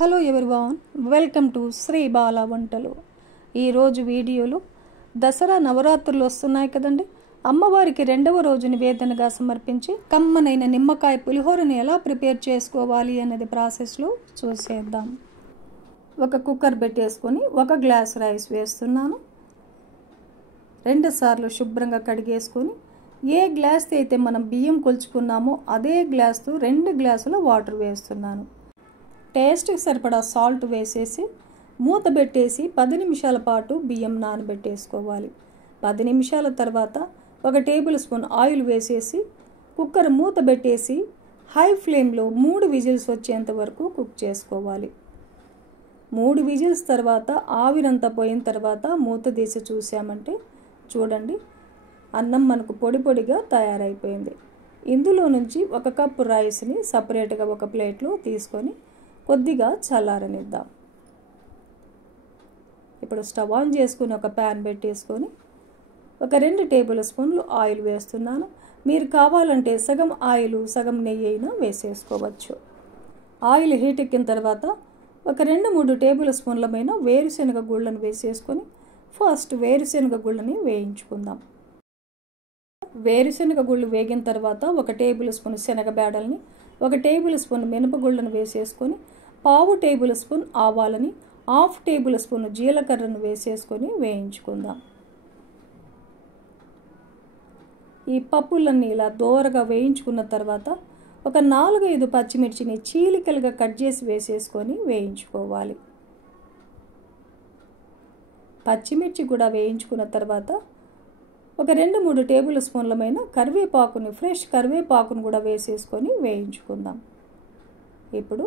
Hello everyone, welcome to Sri Bala Vantalu. ఈరోజు వీడియోలో దసరా నవరాత్రులు వస్తున్నాయి కదండి. అమ్మవారికి 2వ రోజు నివేదనగా సమర్పించి కమ్మనైన నిమ్మకాయ పులిహోరని ఎలా ప్రిపేర్ చేసుకోవాలి అనేది ప్రాసెస్లో చూసేద్దాం. ఒక కుక్కర్ పెట్టేసుకొని 1 గ్లాస్ రైస్ వేస్తున్నాను. 2 సార్లు శుభ్రంగా కడిగేసుకొని ఏ గ్లాస్తో అయితే మనం బియ్యం కొలుచుకున్నామో అదే గ్లాస్తో 2 గ్లాసుల వాటర్ వేస్తున్నాను. టేస్ట్కి సరిపడా సాల్ట్ వేసేసి మూత పెట్టేసి 10 నిమిషాల పాటు బియ్యం నానబెట్టేసుకోవాలి. 10 నిమిషాల తర్వాత 1 టేబుల్ స్పూన్ ఆయిల్ వేసేసి కుక్కర్ మూత పెట్టేసి హై ఫ్లేమ్లో 3 విజిల్స్ వచ్చేంత వరకు కుక్ చేసుకోవాలి. 3 విజిల్స్ తర్వాత ఆవిరంతా పోయిన తర్వాత మూత తీసి చూసామంటే చూడండి, అన్నం మనకు పొడి పొడిగా తయారైపోయింది. ఇందులో నుంచి 1 కప్పు రైస్ని సపరేట్గా ఒక ప్లేట్లో తీసుకొని కొద్దిగా చల్లారనిద్దాం. ఇప్పుడు స్టవ్ ఆన్ చేసుకుని ఒక ప్యాన్ పెట్టేసుకొని 2 టేబుల్ స్పూన్లు ఆయిల్ వేస్తున్నాను. మీరు కావాలంటే సగం ఆయిల్ సగం నెయ్యి అయినా వేసేసుకోవచ్చు. ఆయిల్ హీట్ ఎక్కిన తర్వాత 2-3 టేబుల్ స్పూన్లమైన వేరుశనగ గుళ్ళను వేసేసుకొని ఫస్ట్ వేరుశనగ గుళ్ళని వేయించుకుందాం. వేరుశనగ గుళ్ళు వేగిన తర్వాత 1 టేబుల్ స్పూన్ శనగబేడల్ని 1 టేబుల్ స్పూన్ మినపగుళ్ళను వేసేసుకొని 1/2 టేబుల్ స్పూన్ ఆవాలని 1/2 టేబుల్ స్పూన్ జీలకర్రను వేసేసుకొని వేయించుకుందాం. ఈ పప్పులన్నీ ఇలా దోరగా వేయించుకున్న తర్వాత 4-5 పచ్చిమిర్చిని చీలికలుగా కట్ చేసి వేసేసుకొని వేయించుకోవాలి. పచ్చిమిర్చి కూడా వేయించుకున్న తర్వాత 2-3 టేబుల్ స్పూన్లమైన కరివేపాకుని ఫ్రెష్ కరివేపాకును కూడా వేసేసుకొని వేయించుకుందాం. ఇప్పుడు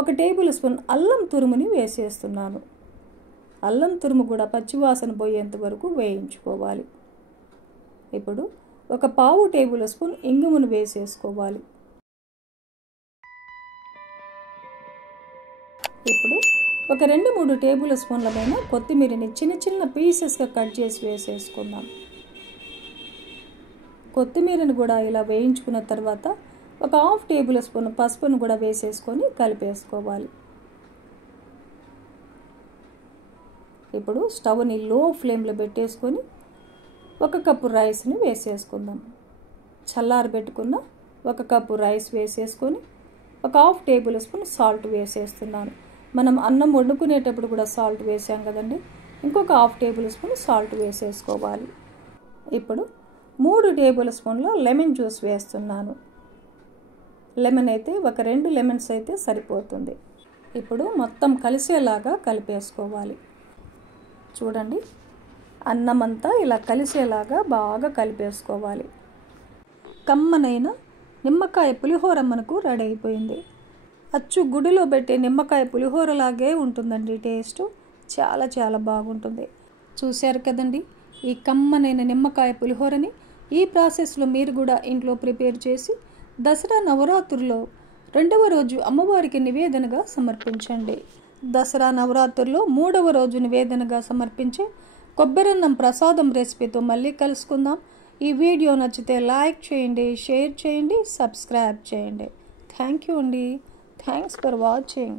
1 టేబుల్ స్పూన్ అల్లం తురుముని వేసేస్తున్నాను. అల్లం తురుము కూడా పచ్చివాసన పోయేంత వరకు వేయించుకోవాలి. ఇప్పుడు 1/4 టేబుల్ స్పూన్ ఇంగువను వేసేసుకోవాలి. ఇప్పుడు 2-3 టేబుల్ స్పూన్లమైన కొత్తిమీరని చిన్న చిన్న పీసెస్గా కట్ చేసి వేసేసుకుందాం. కొత్తిమీరను కూడా ఇలా వేయించుకున్న తర్వాత 1/2 టేబుల్ స్పూన్ పసుపును కూడా వేసేసుకొని కలిపేసుకోవాలి. ఇప్పుడు స్టవ్ని లో ఫ్లేమ్లో పెట్టేసుకొని 1 కప్పు రైస్ని వేసేసుకుందాం. చల్లారబెట్టుకున్న 1 కప్పు రైస్ వేసేసుకొని 1/2 టేబుల్ స్పూన్ సాల్ట్ వేసేస్తున్నాను. మనం అన్నం వండుకునేటప్పుడు కూడా సాల్ట్ వేసాం కదండి, ఇంకొక 1/2 టేబుల్ స్పూన్ సాల్ట్ వేసేసుకోవాలి. ఇప్పుడు 3 టేబుల్ స్పూన్ల లెమన్ జ్యూస్ వేస్తున్నాను. లెమన్ అయితే 2 లెమన్స్ అయితే సరిపోతుంది. ఇప్పుడు మొత్తం కలిసేలాగా కలిపేసుకోవాలి. చూడండి, అన్నం అంతా ఇలా కలిసేలాగా బాగా కలిపేసుకోవాలి. కమ్మనైన నిమ్మకాయ పులిహోర మనకు రెడీ అయిపోయింది. అచ్చు గుడిలో పెట్టే నిమ్మకాయ పులిహోరలాగే ఉంటుందండి. టేస్ట్ చాలా చాలా బాగుంటుంది. చూశారు కదండి ఈ కమ్మనైన నిమ్మకాయ పులిహోరని. ఈ ప్రాసెస్లో మీరు కూడా ఇంట్లో ప్రిపేర్ చేసి దసరా నవరాత్రుల్లో 2వ రోజు అమ్మవారికి నివేదనగా సమర్పించండి. దసరా నవరాత్రుల్లో 3వ రోజు నివేదనగా సమర్పించే కొబ్బరన్నం ప్రసాదం రెసిపీతో మళ్ళీ కలుసుకుందాం. ఈ వీడియో నచ్చితే లైక్ చేయండి, షేర్ చేయండి, సబ్స్క్రైబ్ చేయండి. థ్యాంక్ యూ అండి. Thanks for watching.